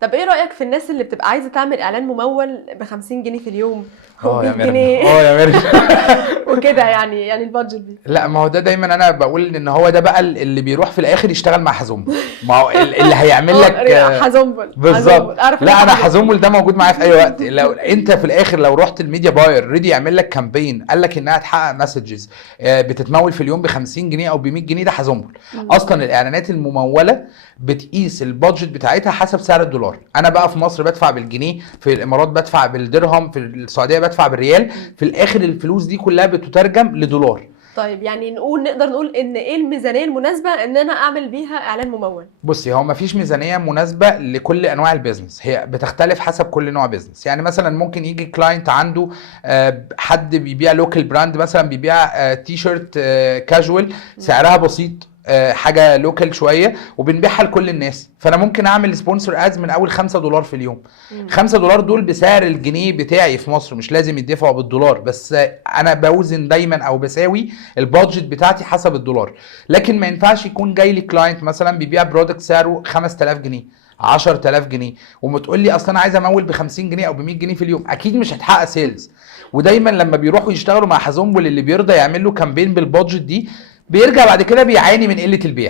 طب ايه رأيك في الناس اللي بتبقى عايزة تعمل اعلان ممول ب50 جنيه في اليوم اه يا و100 ميرنا، جنيه يا ميرنا. وكده يعني البادجت دي؟ لا، ما هو ده دايما انا بقول ان هو ده بقى اللي بيروح في الاخر يشتغل مع حزومبل. ما هو اللي هيعمل لك حزنبل بالظبط. اعرف ان لا، انت انا حزنبل. حزومبل ده موجود معايا في اي وقت. لو انت في الاخر لو رحت الميديا باير ريدي يعمل لك كامبين قال لك انها تحقق مسجز بتتمول في اليوم ب 50 جنيه او ب 100 جنيه، ده حزومبل. اصلا الاعلانات المموله بتقيس البادجت بتاعتها حسب سعر الدولار. انا بقى في مصر بدفع بالجنيه، في الامارات بدفع بالدرهم، في السعوديه بدفع بالريال. في الاخر الفلوس دي كلها بتترجم لدولار. طيب يعني نقدر نقول ان ايه الميزانية المناسبة ان انا اعمل بيها اعلان ممول؟ بصي، هو مفيش ميزانيه مناسبه لكل انواع البيزنس، هي بتختلف حسب كل نوع بيزنس. يعني مثلا ممكن يجي كلاينت عنده حد بيبيع لوكال براند، مثلا بيبيع تي شيرت كاجوال سعرها بسيط، حاجه لوكال شويه وبنبيعها لكل الناس، فانا ممكن اعمل سبونسر ادز من اول $5 في اليوم. $5 دول بسعر الجنيه بتاعي في مصر، مش لازم يدفعوا بالدولار، بس انا بوزن دايما او بساوي البادجت بتاعتي حسب الدولار. لكن ما ينفعش يكون جاي لي كلاينت مثلا بيبيع برودكت سعره 5000 جنيه 10000 جنيه ومتقول لي اصلا انا عايز امول ب 50 جنيه او ب 100 جنيه في اليوم، اكيد مش هتحقق سيلز. ودايما لما بيروحوا يشتغلوا مع حزومبل اللي بيرضى يعمل له كامبين بالبادجت دي بيرجع بعد كده بيعاني من قله البيع.